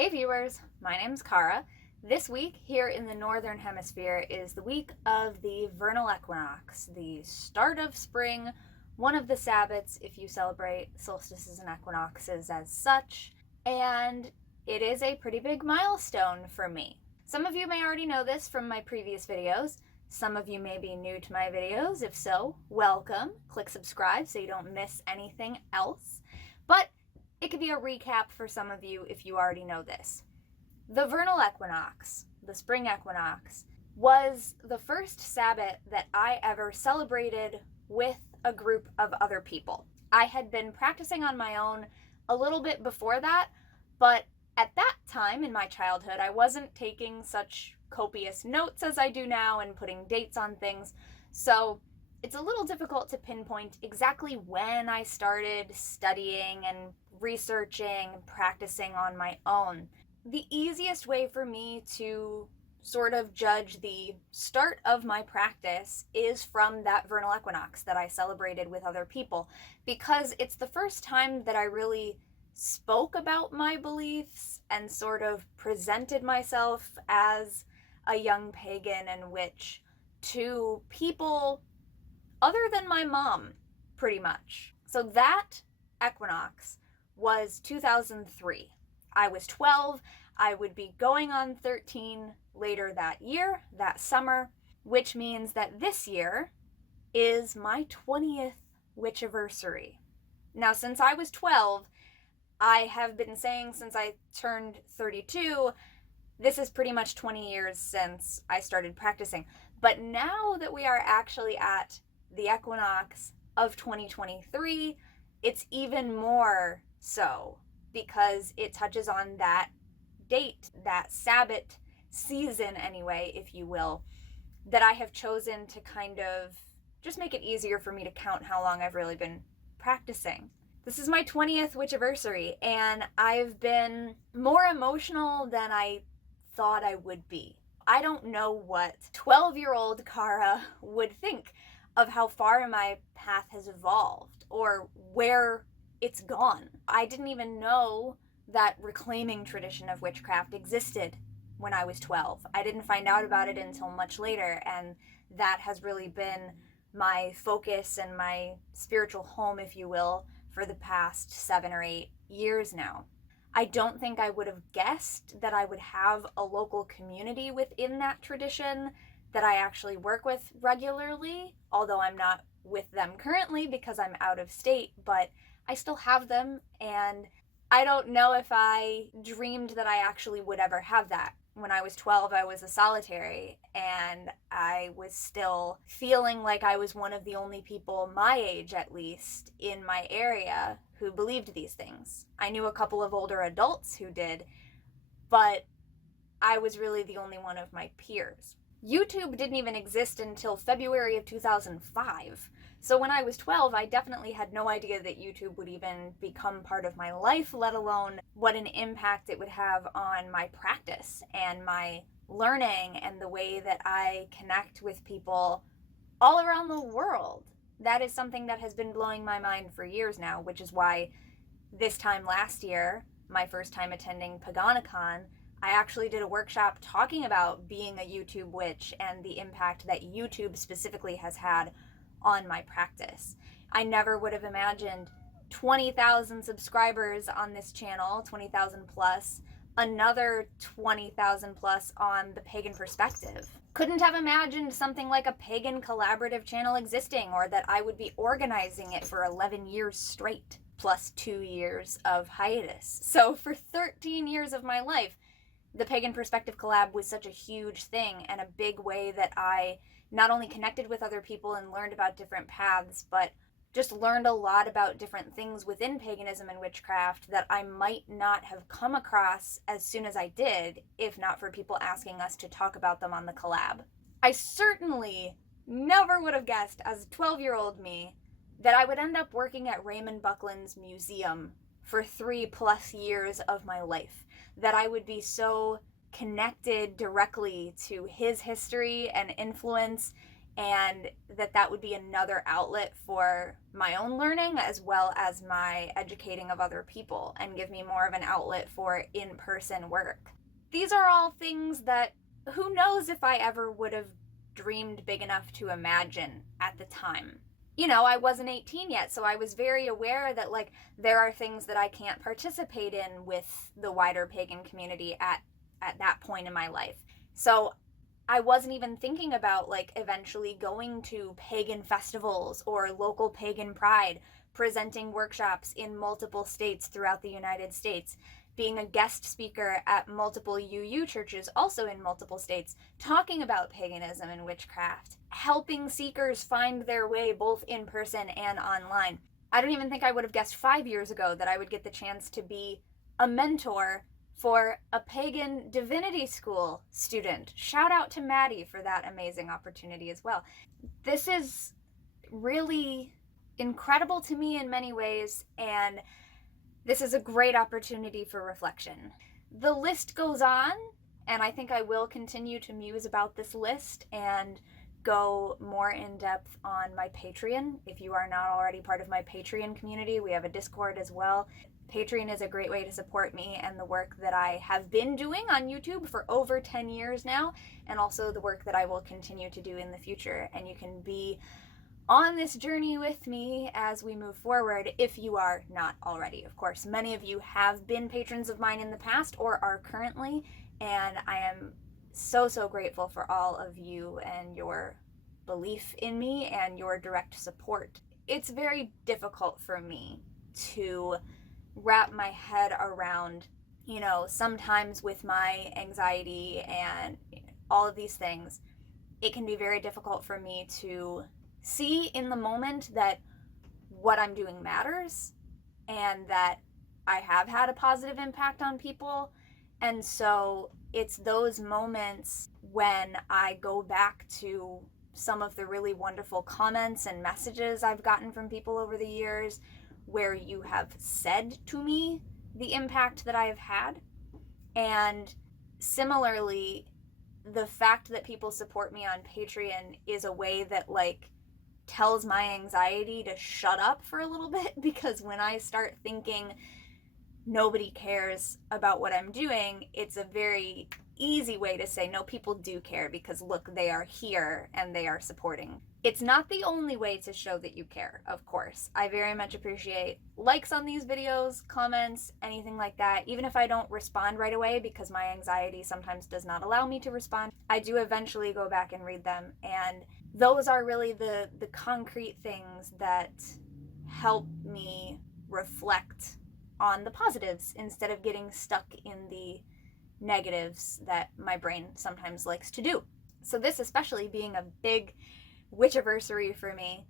Hey viewers, my name's Cara. This week here in the Northern Hemisphere is the week of the vernal equinox, the start of spring, one of the Sabbats if you celebrate solstices and equinoxes as such, and it is a pretty big milestone for me. Some of you may already know this from my previous videos. Some of you may be new to my videos. If so, welcome. Click subscribe so you don't miss anything else. But it could be a recap for some of you if you already know this. The vernal equinox, the spring equinox, was the first Sabbat that I ever celebrated with a group of other people. I had been practicing on my own a little bit before that, but at that time in my childhood, I wasn't taking such copious notes as I do now and putting dates on things. So it's a little difficult to pinpoint exactly when I started studying and researching and practicing on my own. The easiest way for me to sort of judge the start of my practice is from that vernal equinox that I celebrated with other people, because it's the first time that I really spoke about my beliefs and sort of presented myself as a young pagan and witch to people other than my mom, pretty much. So that equinox was 2003. I was 12. I would be going on 13 later that year, that summer, which means that this year is my 20th Witchiversary. Now, since I was 12, I have been saying since I turned 32, this is pretty much 20 years since I started practicing. But now that we are actually at the equinox of 2023, it's even more so because it touches on that date, that Sabbat season anyway, if you will, that I have chosen to kind of just make it easier for me to count how long I've really been practicing. This is my 20th Witchiversary, and I've been more emotional than I thought I would be. I don't know what 12-year-old Cara would think of how far my path has evolved or where it's gone. I didn't even know that reclaiming tradition of witchcraft existed when I was 12. I didn't find out about it until much later, and that has really been my focus and my spiritual home, if you will, for the past 7 or 8 years now. I don't think I would have guessed that I would have a local community within that tradition that I actually work with regularly, although I'm not with them currently because I'm out of state, but I still have them, and I don't know if I dreamed that I actually would ever have that. When I was 12, I was a solitary, and I was still feeling like I was one of the only people my age, at least, in my area who believed these things. I knew a couple of older adults who did, but I was really the only one of my peers. YouTube didn't even exist until February of 2005. So when I was 12, I definitely had no idea that YouTube would even become part of my life, let alone what an impact it would have on my practice and my learning and the way that I connect with people all around the world. That is something that has been blowing my mind for years now, which is why this time last year, my first time attending Pagan, I actually did a workshop talking about being a YouTube witch and the impact that YouTube specifically has had on my practice. I never would have imagined 20,000 subscribers on this channel, 20,000 plus, another 20,000 plus on the Pagan Perspective. Couldn't have imagined something like a Pagan collaborative channel existing, or that I would be organizing it for 11 years straight, plus 2 years of hiatus. So for 13 years of my life, the Pagan Perspective collab was such a huge thing and a big way that I not only connected with other people and learned about different paths, but just learned a lot about different things within paganism and witchcraft that I might not have come across as soon as I did, if not for people asking us to talk about them on the collab. I certainly never would have guessed, as a 12-year-old me, that I would end up working at Raymond Buckland's museum for 3+ years of my life, that I would be so connected directly to his history and influence and that would be another outlet for my own learning as well as my educating of other people, and give me more of an outlet for in-person work. These are all things that who knows if I ever would have dreamed big enough to imagine at the time. You know, I wasn't 18 yet, so I was very aware that, like, there are things that I can't participate in with the wider pagan community at that point in my life. So I wasn't even thinking about, like, eventually going to pagan festivals or local pagan pride, presenting workshops in multiple states throughout the United States, being a guest speaker at multiple UU churches also in multiple states, talking about paganism and witchcraft, helping seekers find their way both in person and online. I don't even think I would have guessed 5 years ago that I would get the chance to be a mentor for a pagan divinity school student. Shout out to Maddie for that amazing opportunity as well. This is really incredible to me in many ways, and this is a great opportunity for reflection. The list goes on, and I think I will continue to muse about this list and go more in depth on my Patreon. If you are not already part of my Patreon community, we have a Discord as well. Patreon is a great way to support me and the work that I have been doing on YouTube for over 10 years now, and also the work that I will continue to do in the future. And you can be on this journey with me as we move forward if you are not already. Of course, many of you have been patrons of mine in the past or are currently, and I am so grateful for all of you and your belief in me and your direct support. It's very difficult for me to wrap my head around, you know, sometimes with my anxiety and all of these things, it can be very difficult for me to see in the moment that what I'm doing matters and that I have had a positive impact on people. And so it's those moments when I go back to some of the really wonderful comments and messages I've gotten from people over the years where you have said to me the impact that I have had. And similarly, the fact that people support me on Patreon is a way that, like, tells my anxiety to shut up for a little bit, because when I start thinking nobody cares about what I'm doing, it's a very easy way to say, no, people do care, because look, they are here and they are supporting. It's not the only way to show that you care, of course. I very much appreciate likes on these videos, comments, anything like that. Even if I don't respond right away, because my anxiety sometimes does not allow me to respond, I do eventually go back and read them, and those are really the concrete things that help me reflect on the positives instead of getting stuck in the negatives that my brain sometimes likes to do. So this, especially being a big Witchiversary for me,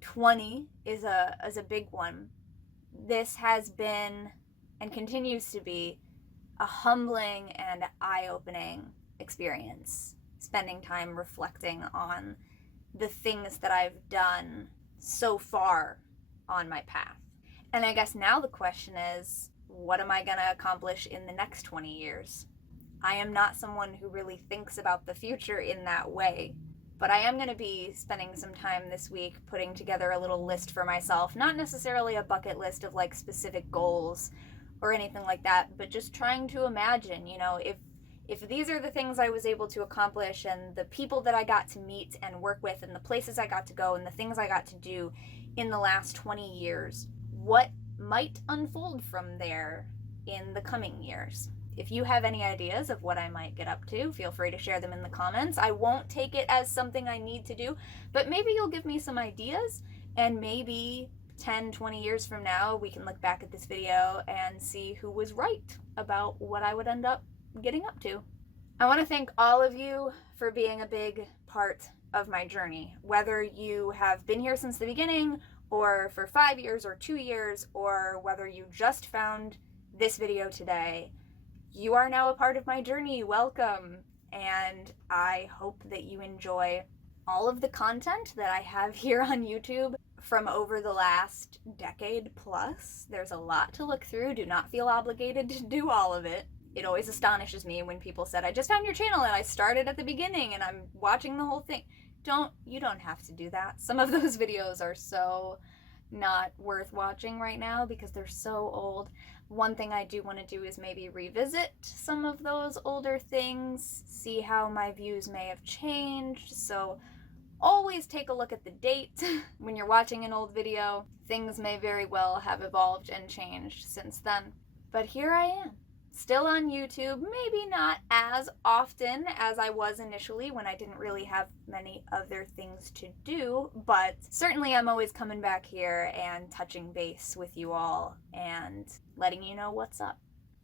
20 is a big one. This has been and continues to be a humbling and eye-opening experience, spending time reflecting on the things that I've done so far on my path. And I guess now the question is, what am I going to accomplish in the next 20 years? I am not someone who really thinks about the future in that way, but I am going to be spending some time this week putting together a little list for myself, not necessarily a bucket list of like specific goals or anything like that, but just trying to imagine, you know, if these are the things I was able to accomplish and the people that I got to meet and work with and the places I got to go and the things I got to do in the last 20 years, what might unfold from there in the coming years? If you have any ideas of what I might get up to, feel free to share them in the comments. I won't take it as something I need to do, but maybe you'll give me some ideas, and maybe 10, 20 years from now, we can look back at this video and see who was right about what I would end up getting up to. I want to thank all of you for being a big part of my journey, whether you have been here since the beginning or for 5 years or 2 years, or whether you just found this video today. You are now a part of my journey. Welcome. And I hope that you enjoy all of the content that I have here on YouTube from over the last decade plus. There's a lot to look through. Do not feel obligated to do all of it. It always astonishes me when people said, I just found your channel and I started at the beginning and I'm watching the whole thing. you don't have to do that. Some of those videos are so not worth watching right now because they're so old. One thing I do want to do is maybe revisit some of those older things, see how my views may have changed. So always take a look at the date when you're watching an old video. Things may very well have evolved and changed since then. But here I am, still on YouTube, maybe not as often as I was initially when I didn't really have many other things to do, but certainly I'm always coming back here and touching base with you all and letting you know what's up.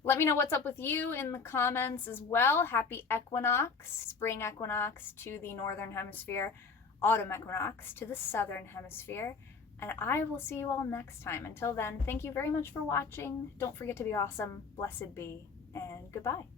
Let me know what's up with you in the comments as well. Happy equinox, spring equinox to the northern hemisphere, autumn equinox to the southern hemisphere, and I will see you all next time. Until then, thank you very much for watching. Don't forget to be awesome, blessed be, and goodbye.